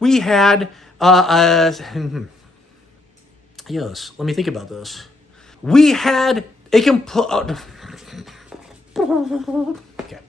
We had, yes, let me think about this. We had a okay.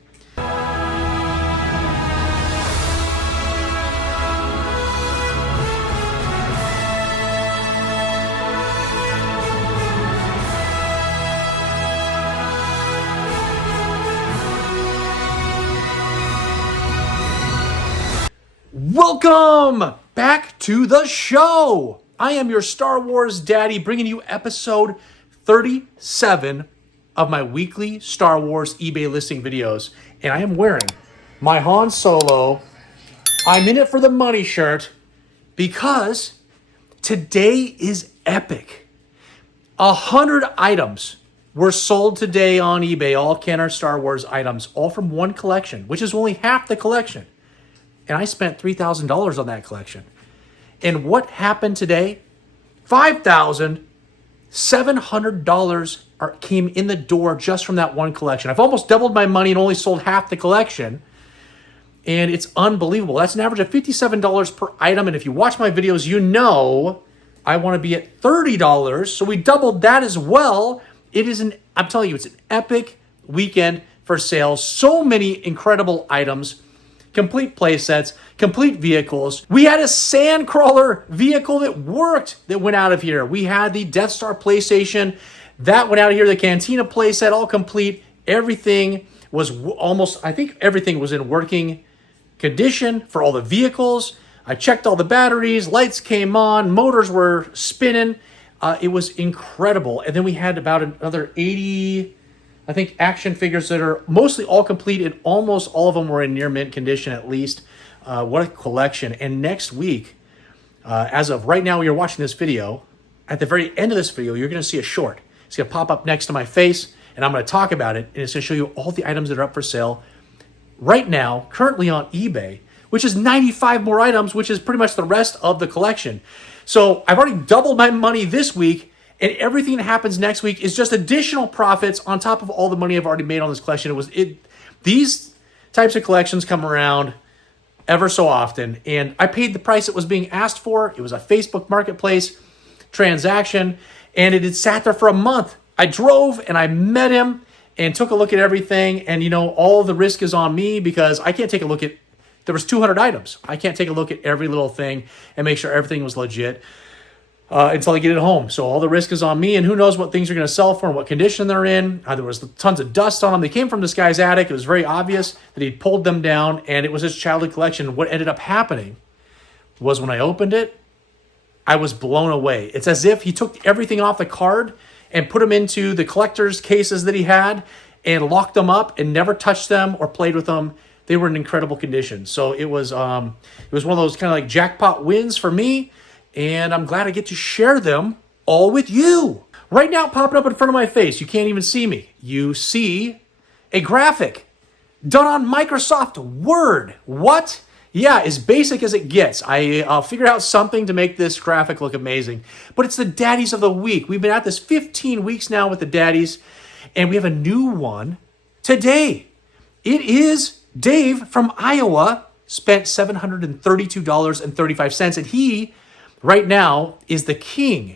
Welcome back to the show. I am your Star Wars daddy, bringing you episode 37 of my weekly Star Wars eBay listing videos. And I am wearing my Han Solo I'm in it for the money shirt because today is epic. 100 items were sold today on eBay, all Kenner Star Wars items, all from one collection, which is only half the collection. And I spent $3,000 on that collection. And what happened today? $5,700 came in the door just from that one collection. I've almost doubled my money and only sold half the collection. And it's unbelievable. That's an average of $57 per item. And if you watch my videos, you know I want to be at $30. So we doubled that as well. I'm telling you, it's an epic weekend for sales. So many incredible items. Complete play sets, complete vehicles. We had a Sandcrawler vehicle that worked that went out of here. We had the Death Star PlayStation that went out of here. The Cantina playset, all complete. Everything was I think everything was in working condition for all the vehicles. I checked all the batteries, lights came on, motors were spinning. It was incredible. And then we had about another 80, I think, action figures that are mostly all complete, and almost all of them were in near mint condition at least. What a collection. And next week, as of right now, you're watching this video, at the very end of this video, you're going to see a short. It's going to pop up next to my face, and I'm going to talk about it, and it's going to show you all the items that are up for sale right now, currently on eBay, which is 95 more items, which is pretty much the rest of the collection. So I've already doubled my money this week, and everything that happens next week is just additional profits on top of all the money I've already made on this collection. These types of collections come around ever so often, and I paid the price it was being asked for. It was a Facebook Marketplace transaction, and it had sat there for a month. I drove and I met him and took a look at everything, and all the risk is on me because I can't take a look at, there was 200 items. I can't take a look at every little thing and make sure everything was legit until I get it home. So all the risk is on me, and who knows what things are going to sell for and what condition they're in. There was tons of dust on them. They came from this guy's attic. It was very obvious that he'd pulled them down, and it was his childhood collection. What ended up happening was when I opened it, I was blown away. It's as if he took everything off the card and put them into the collector's cases that he had and locked them up and never touched them or played with them. They were in incredible condition. So it was one of those kind of like jackpot wins for me. And I'm glad I get to share them all with you. Right now, popping up in front of my face, you can't even see me. You see a graphic done on Microsoft Word. What? Yeah, as basic as it gets. I'll figure out something to make this graphic look amazing. But it's the Daddies of the Week. We've been at this 15 weeks now with the Daddies, and we have a new one today. It is Dave from Iowa, spent $732.35, and he right now is the king.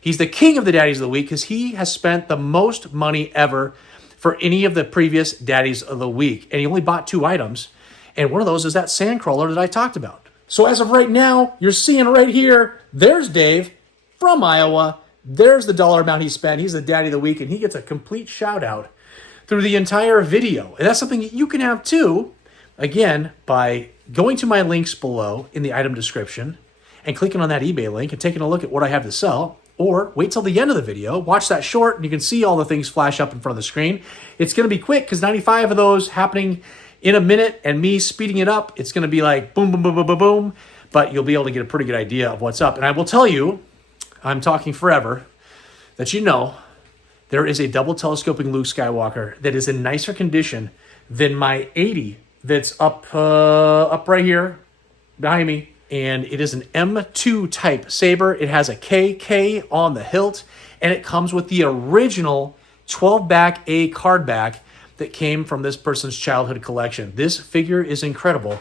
He's the king of the Daddies of the Week because he has spent the most money ever for any of the previous Daddies of the Week. And he only bought 2 items. And one of those is that Sandcrawler that I talked about. So as of right now, you're seeing right here, there's Dave from Iowa. There's the dollar amount he spent. He's the Daddy of the Week, and he gets a complete shout out through the entire video. And that's something that you can have too, again, by going to my links below in the item description and clicking on that eBay link and taking a look at what I have to sell, or wait till the end of the video, watch that short, and you can see all the things flash up in front of the screen. It's going to be quick because 95 of those happening in a minute, and me speeding it up, it's going to be like boom, boom, boom, boom, boom, boom, but you'll be able to get a pretty good idea of what's up. And I will tell you, I'm talking forever, that there is a double telescoping Luke Skywalker that is in nicer condition than my 80 that's up right here behind me. And it is an M2 type saber. It has a KK on the hilt, and it comes with the original 12-back A card back that came from this person's childhood collection. This figure is incredible.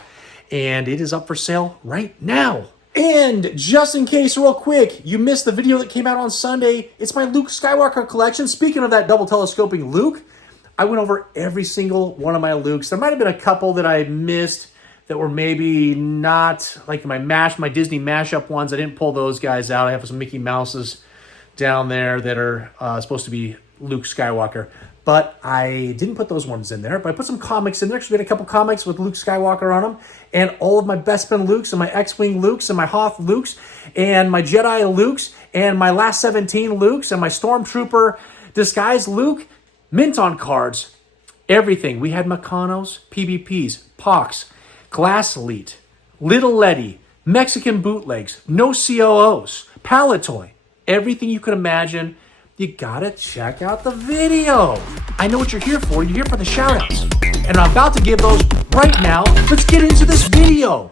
and it is up for sale right now. And just in case, real quick, you missed the video that came out on Sunday, it's my Luke Skywalker collection. Speaking of that double telescoping Luke, I went over every single one of my Lukes. There might have been a couple that I missed that were maybe not like my Disney mashup ones. I didn't pull those guys out. I have some Mickey Mouses down there that are supposed to be Luke Skywalker. But I didn't put those ones in there. But I put some comics in there because we had a couple comics with Luke Skywalker on them. And all of my Bespin Lukes and my X-Wing Lukes and my Hoth Lukes and my Jedi Lukes and my Last 17 Lukes and my Stormtrooper Disguise Luke, mint on cards, everything. We had Mechanos, PvPs, Pox, Glass Elite, Little Letty, Mexican bootlegs, no COOs, Palatoy, everything you could imagine. You gotta check out the video. I know what you're here for. You're here for the shoutouts. And I'm about to give those right now. Let's get into this video.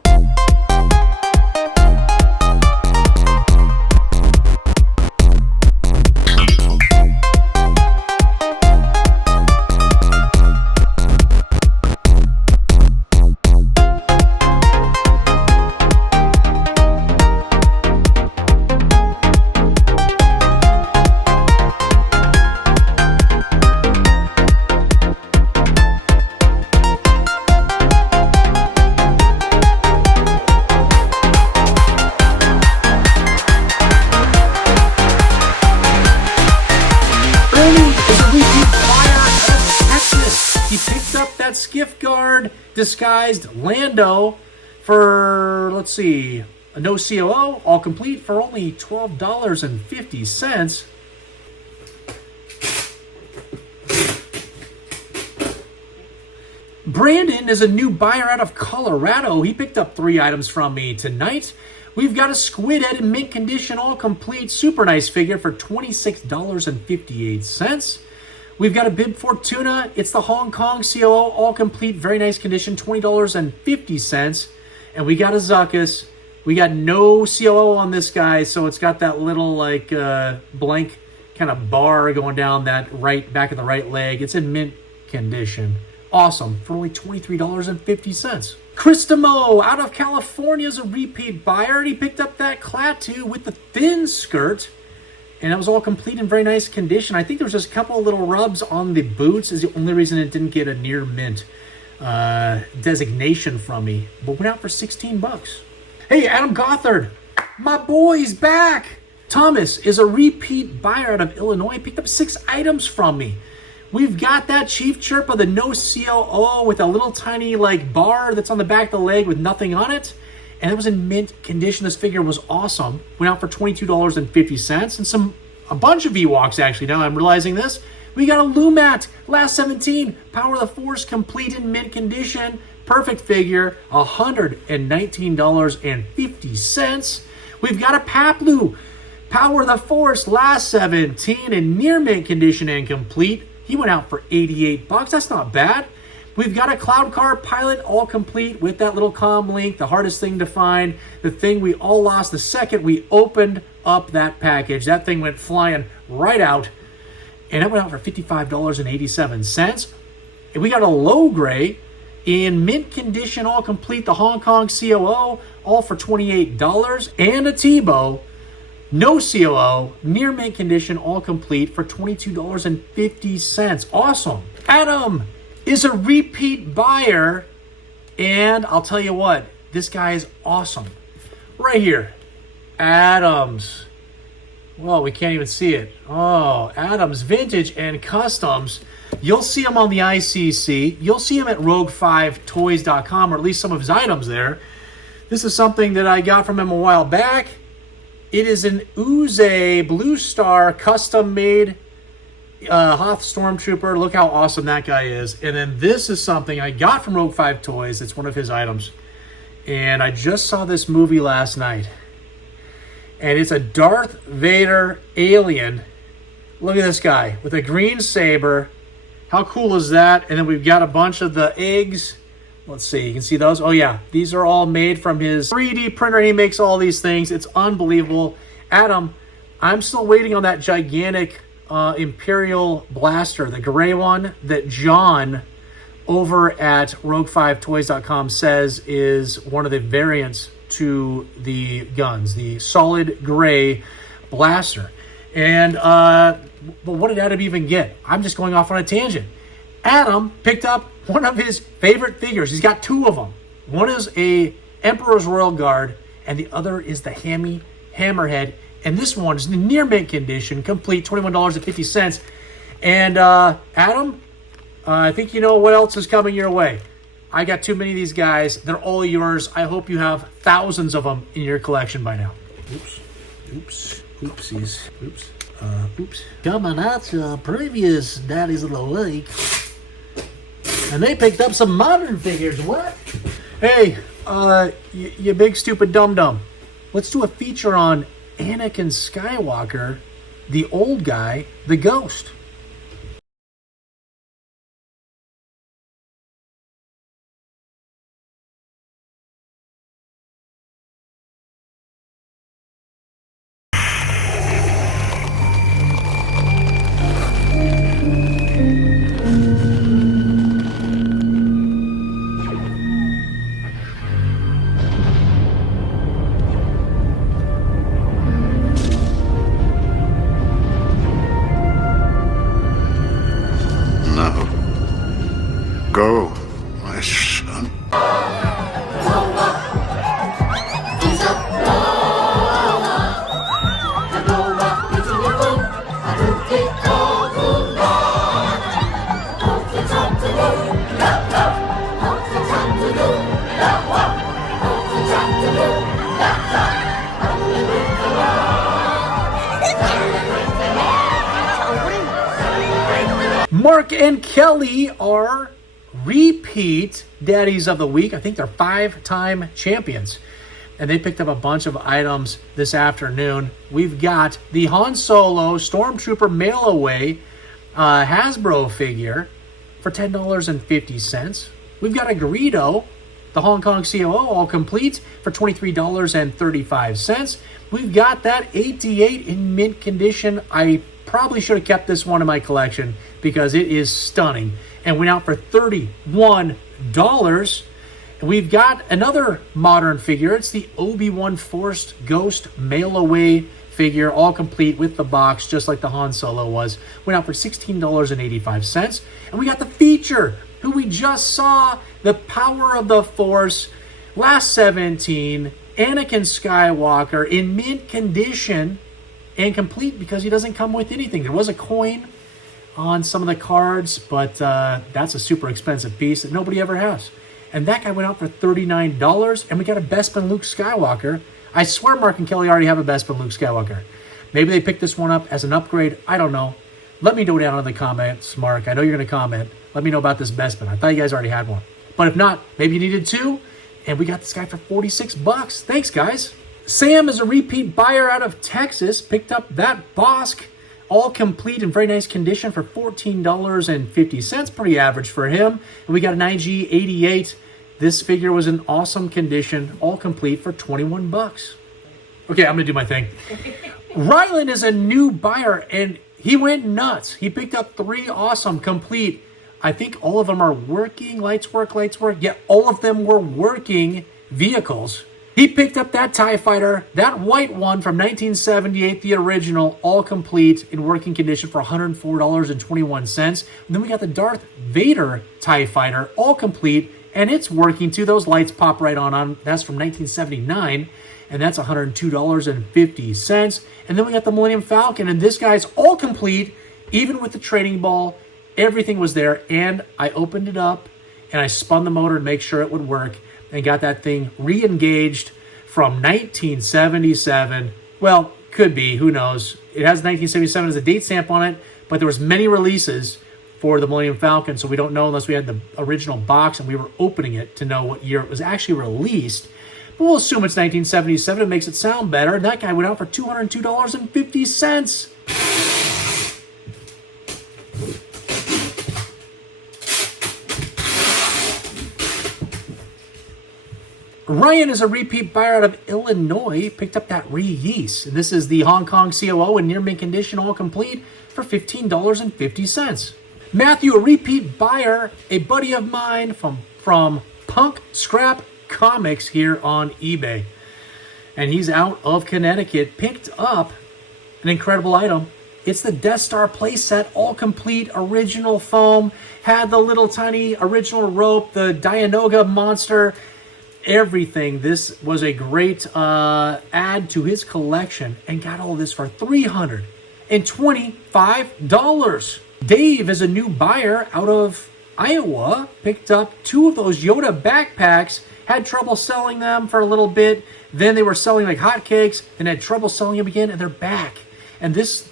Skiff guard disguised Lando for, let's see, a no COO, all complete for only $12.50. Brandon is a new buyer out of Colorado. He picked up 3 items from me tonight. We've got a Squid Ed in mint condition, all complete, super nice figure for $26.58. We've got a Bib Fortuna. It's the Hong Kong COO, all complete, very nice condition, $20.50. And we got a Zuckus. We got no COO on this guy, so it's got that little like blank kind of bar going down that right back of the right leg. It's in mint condition. Awesome, for only $23.50. Christamo out of California is a repeat buyer, and he picked up that Klaatu with the thin skirt. And it was all complete in very nice condition. I think there was just a couple of little rubs on the boots is the only reason it didn't get a near mint designation from me. But went out for 16 bucks. Hey, Adam Gothard, my boy's back. Thomas is a repeat buyer out of Illinois. Picked up 6 items from me. We've got that Chief Chirpa, the no COO with a little tiny like bar that's on the back of the leg with nothing on it. And it was in mint condition. This figure was awesome. Went out for $22.50 and a bunch of Ewoks actually. Now I'm realizing this. We got a Lumat, Last 17, Power of the Force, complete in mint condition. Perfect figure, $119.50. We've got a Paplu, Power of the Force, Last 17 in near mint condition and complete. He went out for 88 bucks. That's not bad. We've got a Cloud Car Pilot, all complete with that little comm link, the hardest thing to find, the thing we all lost the second we opened up that package. That thing went flying right out, and it went out for $55.87. And we got a Low Gray in mint condition, all complete, the Hong Kong COO, all for $28. And a Tebow, no COO, near mint condition, all complete for $22.50. Awesome. Adam is a repeat buyer, and I'll tell you what, this guy is awesome. Right here, Adams. Well, we can't even see it. Oh, Adams Vintage and Customs. You'll see him on the ICC. You'll see him at rogue5toys.com, or at least some of his items there. This is something that I got from him a while back. It is an Uze Blue Star custom-made Hoth Stormtrooper. Look how awesome that guy is. And then this is something I got from Rogue 5 Toys. It's one of his items. And I just saw this movie last night. And it's a Darth Vader alien. Look at this guy with a green saber. How cool is that? And then we've got a bunch of the eggs. Let's see. You can see those. Oh, yeah. These are all made from his 3D printer. He makes all these things. It's unbelievable. Adam, I'm still waiting on that gigantic Imperial blaster, the gray one that John over at rogue5toys.com says is one of the variants to the guns, the solid gray blaster. And but what did Adam even get? I'm just going off on a tangent. Adam picked up one of his favorite figures. He's got two of them. One is a Emperor's Royal Guard, and the other is the Hammerhead. And this one is in near mint condition, complete, $21.50. And Adam, I think you know what else is coming your way. I got too many of these guys. They're all yours. I hope you have thousands of them in your collection by now. Oopsies. Oops. Coming at you, previous Daddies of the Week. And they picked up some modern figures. What? Hey, you big stupid dum-dum. Let's do a feature on Anakin Skywalker, the old guy, the ghost. Go, my son. Mark and Kelly are repeat Daddies of the Week. I think they're 5-time champions. And they picked up a bunch of items this afternoon. We've got the Han Solo Stormtrooper mail-away Hasbro figure for $10.50. We've got a Greedo, the Hong Kong COO, all complete for $23.35. We've got that 88 in mint condition. I probably should have kept this one in my collection because it is stunning and went out for $31. And we've got another modern figure. It's the Obi-Wan Force Ghost mail-away figure, all complete with the box, just like the Han Solo was. Went out for $16.85. And we got the feature, who we just saw, the Power of the Force, last 17, Anakin Skywalker in mint condition and complete because he doesn't come with anything. There was a coin on some of the cards, but that's a super expensive piece that nobody ever has. And that guy went out for $39, and we got a Bespin Luke Skywalker. I swear Mark and Kelly already have a Bespin Luke Skywalker. Maybe they picked this one up as an upgrade. I don't know. Let me know down in the comments, Mark. I know you're going to comment. Let me know about this Bespin. I thought you guys already had one. But if not, maybe you needed two, and we got this guy for $46. Thanks, guys. Sam is a repeat buyer out of Texas. Picked up that Bosk, all complete in very nice condition for $14.50. Pretty average for him. And we got an IG-88. This figure was in awesome condition, all complete for $21. Okay, I'm going to do my thing. Ryland is a new buyer, and he went nuts. He picked up 3 awesome, complete. I think all of them are working. Lights work. Yeah, all of them were working vehicles. He picked up that TIE Fighter, that white one from 1978, the original, all complete in working condition for $104.21. And then we got the Darth Vader TIE Fighter, all complete, and it's working too. Those lights pop right on. That's from 1979, and that's $102.50. And then we got the Millennium Falcon, and this guy's all complete, even with the training ball. Everything was there, and I opened it up, and I spun the motor to make sure it would work, and got that thing re-engaged from 1977. Well, could be, who knows. It has 1977 as a date stamp on it, but there was many releases for the Millennium Falcon, so we don't know unless we had the original box and we were opening it to know what year it was actually released. But we'll assume it's 1977. It makes it sound better, and that guy went out for $202.50. Ryan is a repeat buyer out of Illinois. Picked up that Reese. And this is the Hong Kong COO in near mint condition, all complete, for $15.50. Matthew, a repeat buyer, a buddy of mine from Punk Scrap Comics here on eBay. And he's out of Connecticut, picked up an incredible item. It's the Death Star playset, all complete, original foam, had the little tiny original rope, the Dianoga monster, everything. This was a great add to his collection, and got all of this for $325. Dave is a new buyer out of Iowa, picked up 2 of those Yoda backpacks, had trouble selling them for a little bit, then they were selling like hotcakes, and had trouble selling them again, and they're back. And this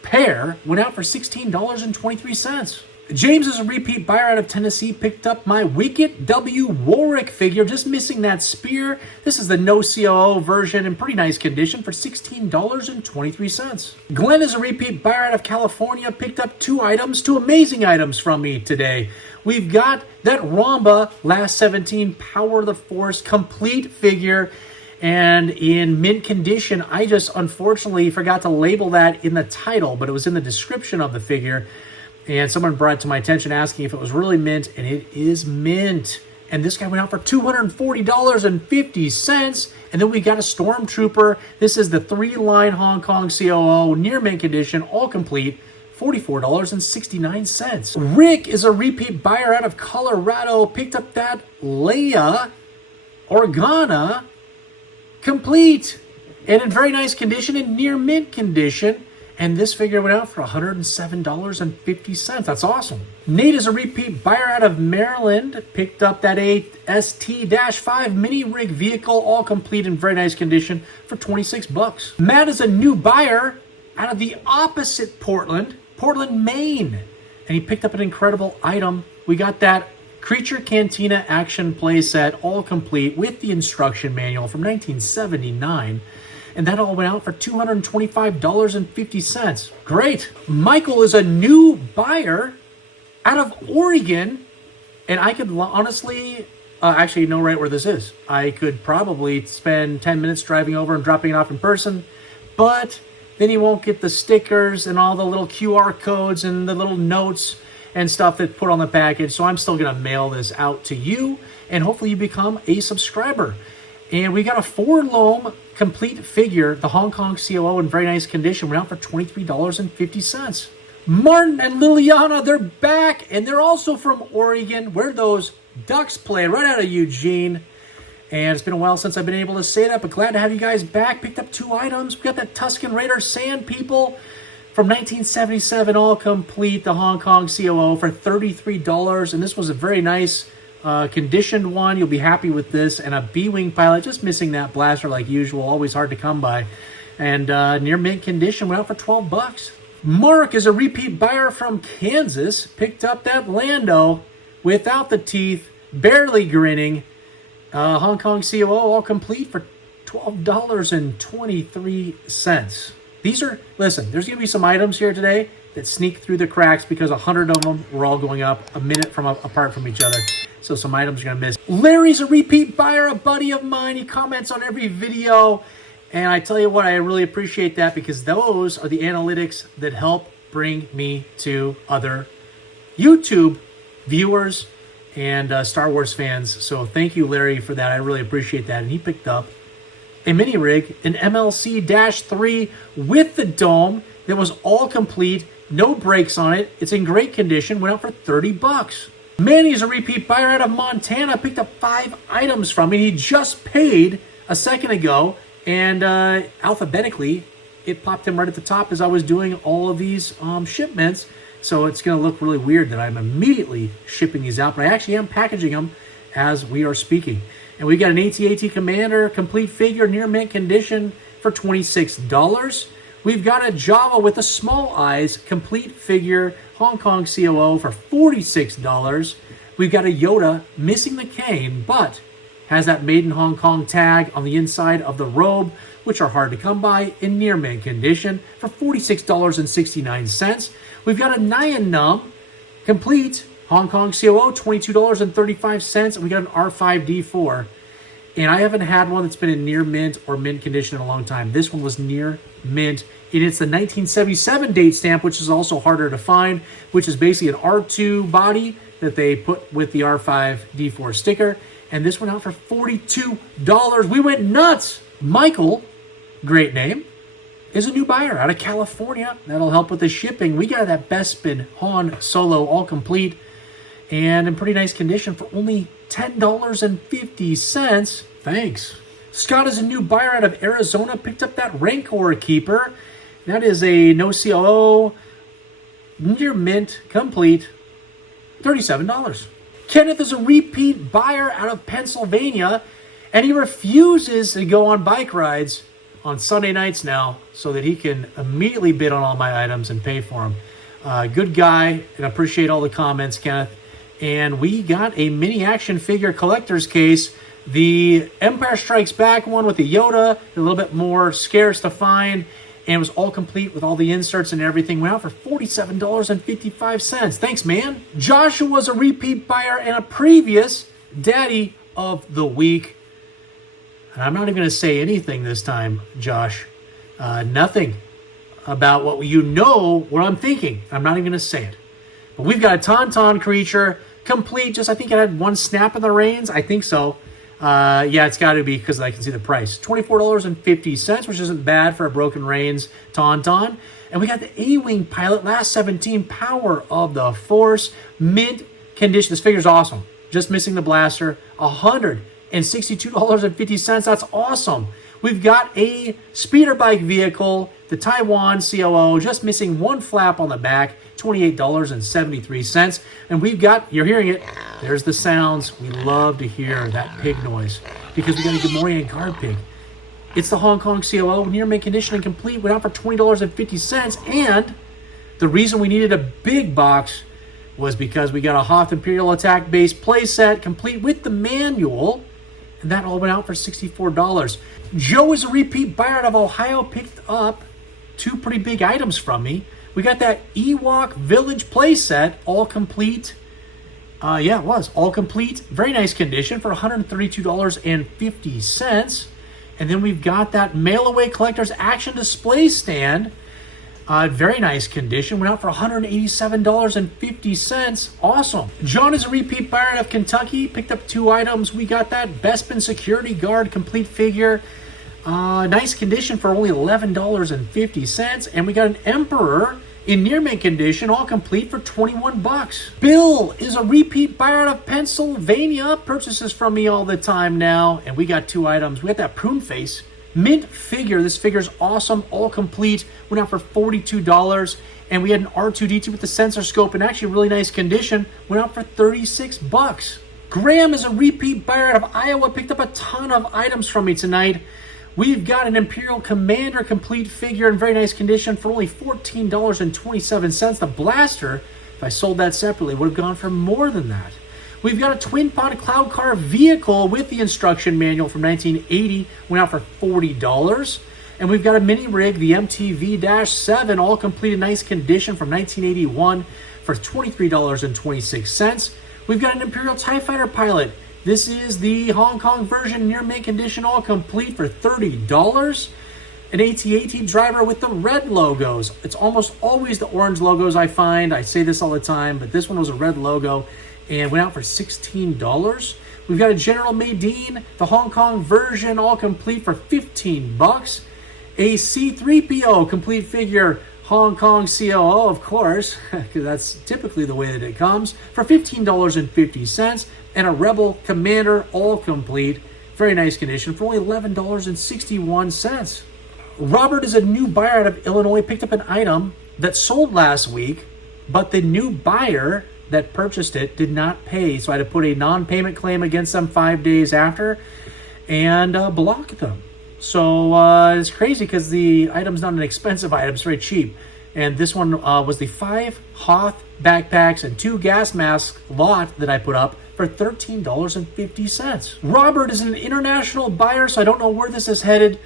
pair went out for $16.23. James is a repeat buyer out of Tennessee, picked up my Wicket W. Warwick figure, just missing that spear. This is the no COO version in pretty nice condition for $16.23. Glenn is a repeat buyer out of California, picked up 2 amazing items from me today. We've got that Ramba Last 17 Power of the Force complete figure, and in mint condition. I just unfortunately forgot to label that in the title, but it was in the description of the figure. And someone brought it to my attention asking if it was really mint, and it is mint. And this guy went out for $240.50. And then we got a Stormtrooper. This is the 3-line Hong Kong COO, near mint condition, all complete, $44.69. Rick is a repeat buyer out of Colorado, picked up that Leia Organa complete and in very nice condition, in near mint condition. And this figure went out for $107.50. That's awesome. Nate is a repeat buyer out of Maryland. Picked up that AST-5 mini rig vehicle, all complete in very nice condition, for $26. Matt is a new buyer out of the opposite Portland, Maine. And he picked up an incredible item. We got that Creature Cantina action playset, all complete with the instruction manual from 1979. And that all went out for $225.50. Great. Michael is a new buyer out of Oregon. And I could honestly, actually know right where this is. I could probably spend 10 minutes driving over and dropping it off in person. But then he won't get the stickers and all the little QR codes and the little notes and stuff that put on the package. So I'm still going to mail this out to you. And hopefully you become a subscriber. And we got a 4-loam complete figure, the Hong Kong COO, in very nice condition, went out for $23.50. Martin and Liliana, they're back, and they're also from Oregon, where those Ducks play, right out of Eugene. And it's been a while since I've been able to say that, but glad to have you guys back. Picked up 2 items. We got that Tusken Raider Sand People from 1977, all complete, the Hong Kong COO, for $33. And this was a very nice conditioned one. You'll be happy with this. And a B-Wing pilot, just missing that blaster like usual, always hard to come by. And near mint condition, went out for $12. Mark is a repeat buyer from Kansas, picked up that Lando without the teeth, barely grinning, Hong Kong COO, all complete, for $12.23. These are, listen, there's going to be some items here today that sneak through the cracks because 100 of them were all going up a minute apart from each other. So some items you're going to miss. Larry's a repeat buyer, a buddy of mine. He comments on every video. And I tell you what, I really appreciate that, because those are the analytics that help bring me to other YouTube viewers and Star Wars fans. So thank you, Larry, for that. I really appreciate that. And he picked up a mini rig, an MLC-3 with the dome that was all complete, no brakes on it. It's in great condition, went out for $30. Manny is a repeat buyer out of Montana, picked up 5 items from me. He just paid a second ago, and alphabetically, it popped him right at the top as I was doing all of these shipments. So it's going to look really weird that I'm immediately shipping these out, but I actually am packaging them as we are speaking. And we got an AT-AT Commander complete figure, near mint condition, for $26. We've got a Java with the small eyes complete figure, Hong Kong COO, for $46. We've got a Yoda missing the cane, but has that Made in Hong Kong tag on the inside of the robe, which are hard to come by, in near mint condition, for $46.69. We've got a Nyan Num complete Hong Kong COO, $22.35. And we got an R5D4. And I haven't had one that's been in near mint or mint condition in a long time. This one was near mint. And it's the 1977 date stamp, which is also harder to find, which is basically an R2 body that they put with the R5D4 sticker. And this went out for $42. We went nuts. Michael, great name, is a new buyer out of California. That'll help with the shipping. We got that Bespin Han Solo all complete and in pretty nice condition for only $10.50. Thanks. Scott is a new buyer out of Arizona. Picked up that Rancor Keeper. That is a no COO, near mint, complete, $37. Kenneth is a repeat buyer out of Pennsylvania, and he refuses to go on bike rides on Sunday nights now so that he can immediately bid on all my items and pay for them. Good guy, and appreciate all the comments, Kenneth. And we got a mini action figure collector's case. The Empire Strikes Back one with the Yoda, a little bit more scarce to find, and it was all complete with all the inserts and everything. Went out for $47.55. Thanks, man. Joshua was a repeat buyer and a previous Daddy of the Week. And I'm not even going to say anything this time, Josh. Nothing about what what I'm thinking. I'm not even going to say it. But we've got a Tauntaun creature, complete. Just, I think it had one snap in the reins. I think so. Yeah, it's got to be because I can see the price. $24.50, which isn't bad for a broken reins Tauntaun. And we got the A-Wing pilot, last 17, Power of the Force, mint condition. This figure's awesome. Just missing the blaster. $162.50. That's awesome. We've got a speeder bike vehicle, the Taiwan COO, just missing one flap on the back, $28.73. And we've got, you're hearing it, there's the sounds. We love to hear that pig noise because we got a Gamorrean guard pig. It's the Hong Kong COO, near mint condition and complete, went out for $20.50. And the reason we needed a big box was because we got a Hoth Imperial Attack base playset complete with the manual, and that all went out for $64. Joe is a repeat buyer out of Ohio, picked up two pretty big items from me. We got that Ewok Village playset, all complete. Yeah, it was all complete. Very nice condition for $132.50. And then we've got that Mail Away Collector's Action Display Stand. Very nice condition. Went out for $187.50. Awesome. John is a repeat buyer out of Kentucky. Picked up two items. We got that Bespin Security Guard complete figure. Nice condition for only $11.50. And we got an Emperor in near mint condition, all complete for $21. Bill is a repeat buyer out of Pennsylvania. Purchases from me all the time now. And we got two items. We got that Prune Face mint figure. This figure's awesome, all complete. Went out for $42. And we had an R2-D2 with the sensor scope in actually really nice condition. Went out for $36. Graham is a repeat buyer out of Iowa. Picked up a ton of items from me tonight. We've got an Imperial Commander complete figure in very nice condition for only $14.27. The blaster, if I sold that separately, would have gone for more than that. We've got a twin pod Cloud Car vehicle with the instruction manual from 1980. Went out for $40. And we've got a mini rig, the MTV-7, all complete in nice condition from 1981 for $23.26. We've got an Imperial TIE Fighter pilot. This is the Hong Kong version, near mint condition, all complete for $30. An AT-AT driver with the red logos. It's almost always the orange logos I find. I say this all the time, but this one was a red logo and went out for $16. We've got a General Madine, the Hong Kong version, all complete for $15. A C-3PO complete figure, Hong Kong COO, of course, because that's typically the way that it comes, for $15.50. And a Rebel Commander, all complete, very nice condition, for only $11.61. Robert is a new buyer out of Illinois, picked up an item that sold last week, but the new buyer that purchased it did not pay, so I had to put a non-payment claim against them 5 days after and block them. So it's crazy because the item's not an expensive item, it's very cheap. And this one was the 5 Hoth backpacks and 2 gas masks lot that I put up for $13.50. Robert is an international buyer, so I don't know where this is headed.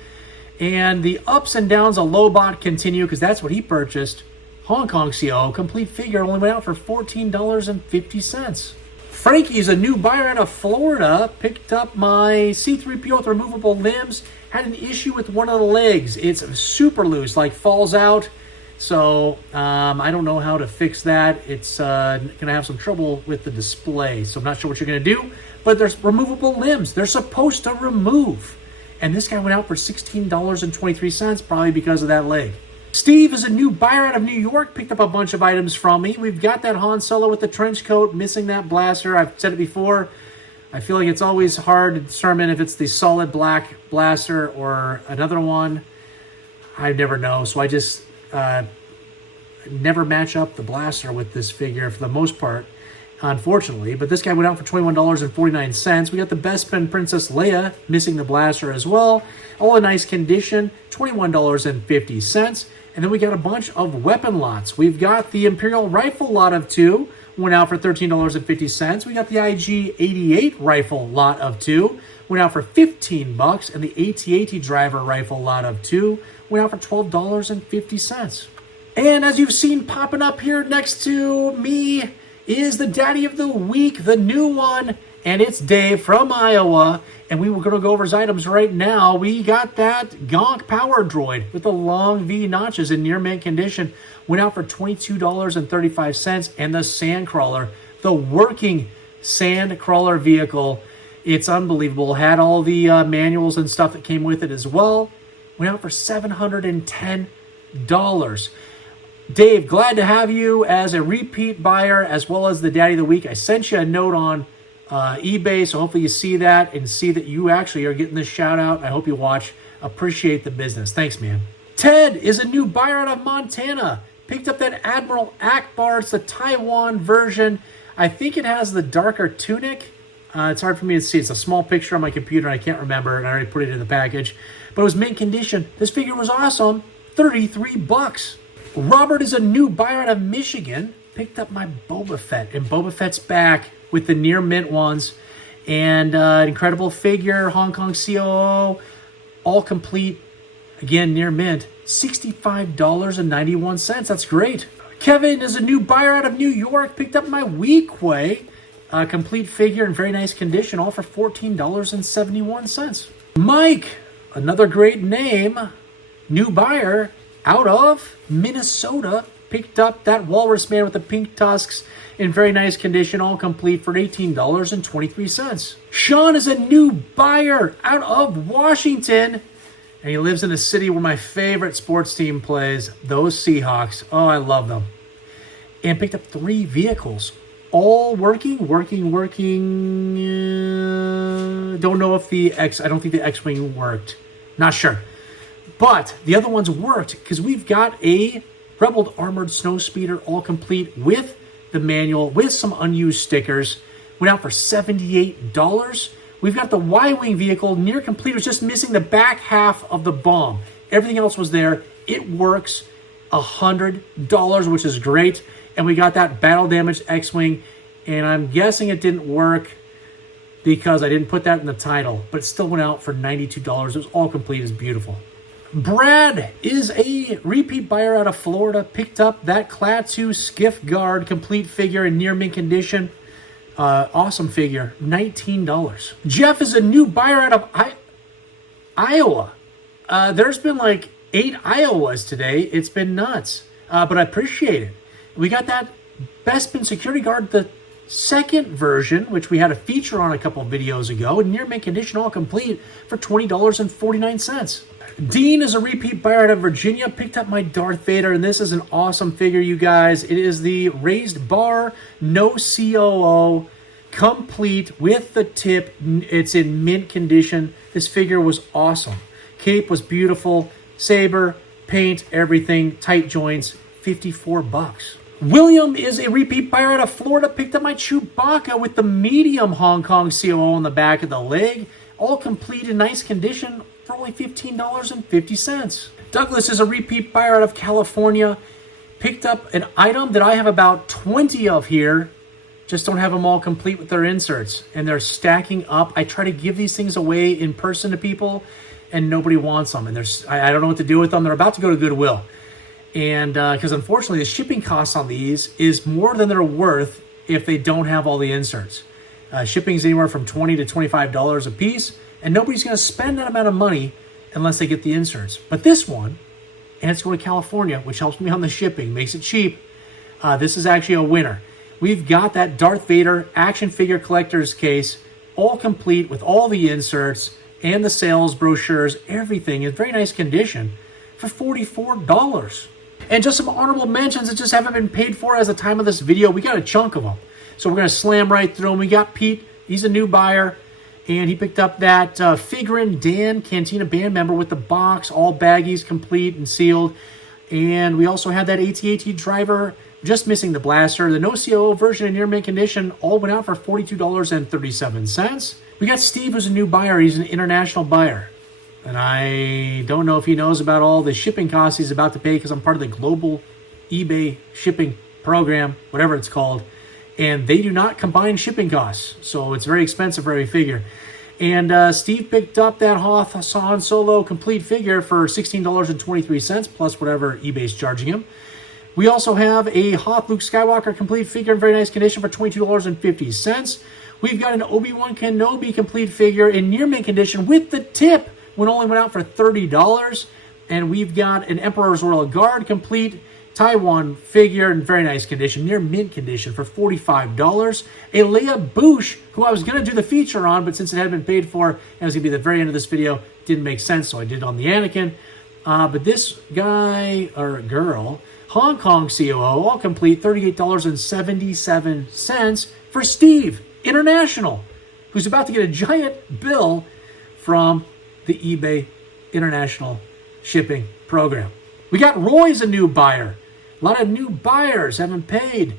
And the ups and downs of Lobot continue because that's what he purchased. Hong Kong CO, complete figure, only went out for $14.50. Frankie is a new buyer out of Florida. Picked up my C-3PO with removable limbs. had an issue with one of the legs. It's super loose, like falls out. So I don't know how to fix that. It's going to have some trouble with the display. So I'm not sure what you're going to do. But there's removable limbs. They're supposed to remove. And this guy went out for $16.23, probably because of that leg. Steve is a new buyer out of New York. Picked up a bunch of items from me. We've got that Han Solo with the trench coat, missing that blaster. I've said it before. I feel like it's always hard to determine if it's the solid black blaster or another one. I never know. So I just never match up the blaster with this figure for the most part, unfortunately. But this guy went out for $21.49. We got the Bespin Princess Leia, missing the blaster as well. All in nice condition, $21.50. And then we got a bunch of weapon lots. We've got the Imperial Rifle lot of 2, went out for $13.50. We got the IG-88 Rifle lot of 2, went out for $15. And the AT-AT Driver Rifle lot of 2 went out for $12.50. And as you've seen popping up here next to me is the Daddy of the Week, the new one, and it's Dave from Iowa. And we were going to go over his items right now. We got that Gonk Power Droid with the long V notches in near mint condition. Went out for $22.35. And the Sandcrawler, the working Sandcrawler vehicle. It's unbelievable. Had all the manuals and stuff that came with it as well. Went out for $710. Dave, glad to have you as a repeat buyer as well as the Daddy of the Week. I sent you a note on eBay, so hopefully you see that and see that you actually are getting this shout out. I hope you watch. Appreciate the business. Thanks, man. Ted is a new buyer out of Montana. Picked up that Admiral Akbar. It's the Taiwan version. I think it has the darker tunic. It's hard for me to see. It's a small picture on my computer. I can't remember, and I already put it in the package. But it was mint condition. This figure was awesome. $33. Robert is a new buyer out of Michigan. Picked up my Boba Fett, and Boba Fett's back with the near mint ones. And an incredible figure, Hong Kong COO, all complete. Again, near mint, $65.91. That's great. Kevin is a new buyer out of New York. Picked up my Weequay, complete figure in very nice condition, all for $14.71. Mike, another great name, new buyer out of Minnesota, picked up that Walrus Man with the pink tusks in very nice condition, all complete for $18.23. Sean is a new buyer out of Washington, and he lives in a city where my favorite sports team plays, those Seahawks. Oh, I love them. And picked up 3 vehicles, all working. Don't know if I don't think the X-Wing worked. Not sure. But the other ones worked because we've got a Rebel Armored Snowspeeder all complete with the manual, with some unused stickers. Went out for $78. We've got the Y-Wing vehicle near complete. It was just missing the back half of the bomb. Everything else was there. It works. $100, which is great. And we got that battle damaged X-Wing. And I'm guessing it didn't work because I didn't put that in the title. But it still went out for $92. It was all complete. It's beautiful. Brad is a repeat buyer out of Florida. Picked up that Klaatu Skiff Guard complete figure in near mint condition. Awesome figure, $19. Jeff is a new buyer out of Iowa. There's been like 8 Iowas today. It's been nuts, but I appreciate it. We got that Bespin Security Guard, the second version, which we had a feature on a couple of videos ago, near mint condition, all complete for $20.49. Dean is a repeat buyer out of Virginia. Picked up my Darth Vader, and this is an awesome figure, you guys. It is the raised bar, no COO, complete with the tip. It's in mint condition. This figure was awesome. Cape was beautiful. Saber, paint, everything, tight joints, $54. William is a repeat buyer out of Florida. Picked up my Chewbacca with the medium Hong Kong COO on the back of the leg. All complete in nice condition for only $15.50. Douglas is a repeat buyer out of California. Picked up an item that I have about 20 of here. Just don't have them all complete with their inserts. And they're stacking up. I try to give these things away in person to people, and nobody wants them. And I don't know what to do with them. They're about to go to Goodwill. And because unfortunately the shipping costs on these is more than they're worth if they don't have all the inserts. Shipping is anywhere from $20 to $25 a piece, and nobody's going to spend that amount of money unless they get the inserts. But this one, and it's going to California, which helps me on the shipping, makes it cheap. This is actually a winner. We've got that Darth Vader action figure collector's case, all complete with all the inserts and the sales brochures, everything in very nice condition for $44. And just some honorable mentions that just haven't been paid for as the time of this video. We got a chunk of them. So we're going to slam right through them. We got Pete. He's a new buyer. And he picked up that figurine Dan Cantina band member with the box, all baggies, complete and sealed. And we also had that AT-AT driver, just missing the blaster. The no COO version in near mint condition all went out for $42.37. We got Steve, who's a new buyer. He's an international buyer. And I don't know if he knows about all the shipping costs he's about to pay because I'm part of the global eBay shipping program, whatever it's called. And they do not combine shipping costs. So it's very expensive for every figure. And Steve picked up that Hoth Han Solo complete figure for $16.23 plus whatever eBay's charging him. We also have a Hoth Luke Skywalker complete figure in very nice condition for $22.50. We've got an Obi-Wan Kenobi complete figure in near mint condition with the tip when only went out for $30. And we've got an Emperor's Royal Guard complete Taiwan figure in very nice condition, near mint condition for $45. A Leia Bouche, who I was going to do the feature on, but since it hadn't been paid for, and it was going to be the very end of this video, didn't make sense, so I did it on the Anakin. But this guy, or girl, Hong Kong COO, all complete, $38.77 for Steve International, who's about to get a giant bill from the eBay International Shipping Program. We got Roy's a new buyer. A lot of new buyers haven't paid.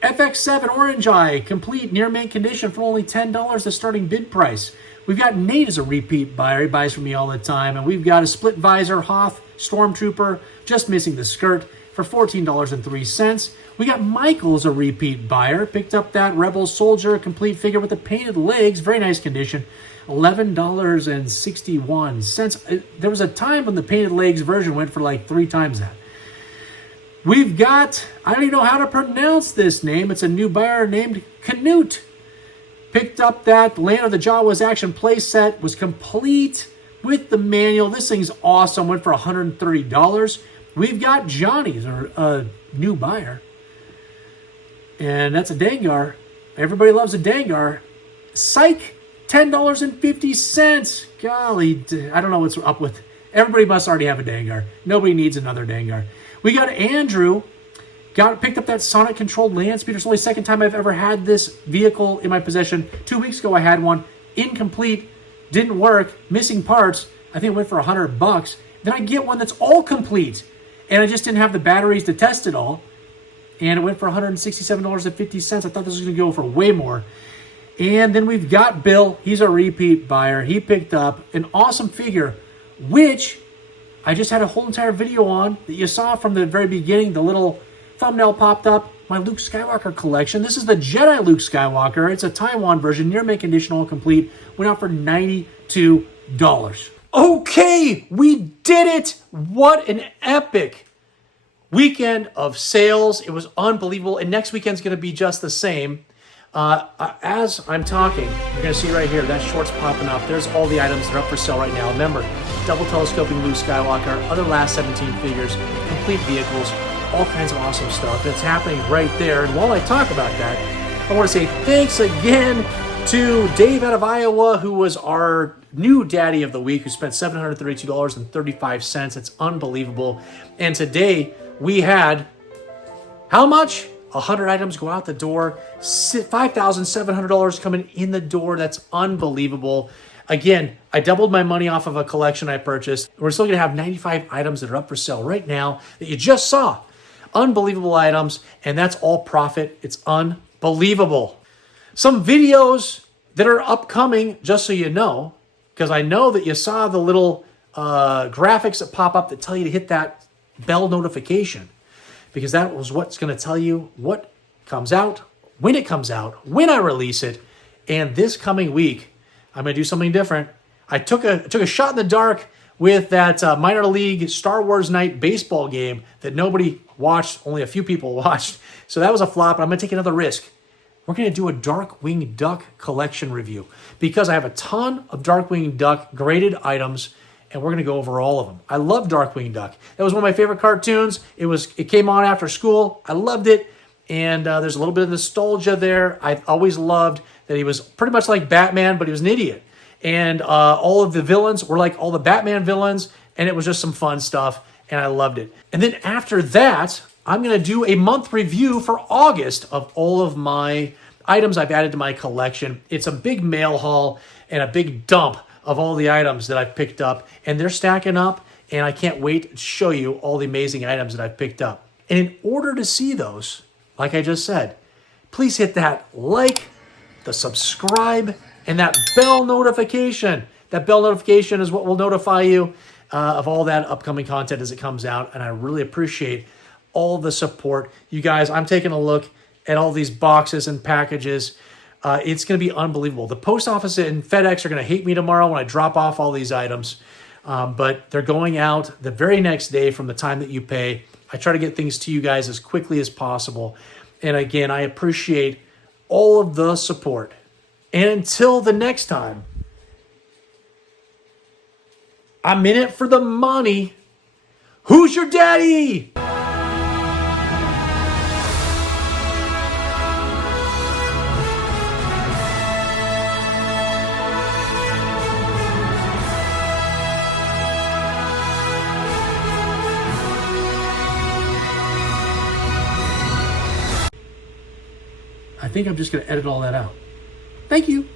FX7 Orange Eye, complete near mint condition for only $10, the starting bid price. We've got Nate as a repeat buyer. He buys from me all the time. And we've got a split visor Hoth Stormtrooper, just missing the skirt, for $14.03. We got Michael as a repeat buyer. Picked up that Rebel Soldier complete figure with the painted legs, very nice condition, $11.61. There was a time when the painted legs version went for like 3 times that. We've got, I don't even know how to pronounce this name. It's a new buyer named Canute. Picked up that Land of the Jawas action play set, was complete with the manual. This thing's awesome, went for $130. We've got Johnny's, or a new buyer. And that's a Dengar. Everybody loves a Dengar. Psych, $10.50. Golly, I don't know what's up with. Everybody must already have a Dengar. Nobody needs another Dengar. We got Andrew. Picked up that Sonic controlled land speeder. It's only the second time I've ever had this vehicle in my possession. 2 weeks ago I had one. Incomplete. Didn't work. Missing parts. I think it went for $100. Then I get one that's all complete. And I just didn't have the batteries to test it all. And it went for $167.50. I thought this was going to go for way more. And then we've got Bill. He's a repeat buyer. He picked up an awesome figure, which I just had a whole entire video on that you saw from the very beginning. The little thumbnail popped up. My Luke Skywalker collection. This is the Jedi Luke Skywalker. It's a Taiwan version, near mint condition, all complete. Went out for $92. Okay, we did it. What an epic weekend of sales. It was unbelievable. And next weekend's going to be just the same. As I'm talking, you're going to see right here, that short's popping up. There's all the items that are up for sale right now. Remember, double telescoping Luke Skywalker, other last 17 figures, complete vehicles, all kinds of awesome stuff. It's happening right there. And while I talk about that, I want to say thanks again to Dave out of Iowa, who was our new daddy of the week, who spent $732.35. It's unbelievable. And today we had, how much? 100 items go out the door, $5,700 coming in the door. That's unbelievable. Again, I doubled my money off of a collection I purchased. We're still going to have 95 items that are up for sale right now that you just saw. Unbelievable items, and that's all profit. It's unbelievable. Some videos that are upcoming, just so you know, because I know that you saw the little graphics that pop up that tell you to hit that bell notification, because that was what's going to tell you what comes out, when it comes out, when I release it. And this coming week, I'm going to do something different. I took a shot in the dark with that minor league Star Wars night baseball game that nobody watched, only a few people watched. So that was a flop, and I'm going to take another risk. We're going to do a Darkwing Duck collection review because I have a ton of Darkwing Duck graded items, and we're going to go over all of them. I love Darkwing Duck. That was one of my favorite cartoons. It came on after school. I loved it, and there's a little bit of nostalgia there. I always loved that he was pretty much like Batman, but he was an idiot. And all of the villains were like all the Batman villains, and it was just some fun stuff, and I loved it. And then after that, I'm going to do a month review for August of all of my items I've added to my collection. It's a big mail haul and a big dump of all the items that I've picked up, and they're stacking up, and I can't wait to show you all the amazing items that I've picked up. And in order to see those, like I just said, please hit that like, the subscribe, and that bell notification. That bell notification is what will notify you of all that upcoming content as it comes out, and I really appreciate all the support. You guys, I'm taking a look at all these boxes and packages. It's going to be unbelievable. The post office and FedEx are going to hate me tomorrow when I drop off all these items, but they're going out the very next day from the time that you pay. I try to get things to you guys as quickly as possible. And again, I appreciate all of the support. And until the next time, I'm in it for the money. Who's your daddy? I think I'm just going to edit all that out. Thank you.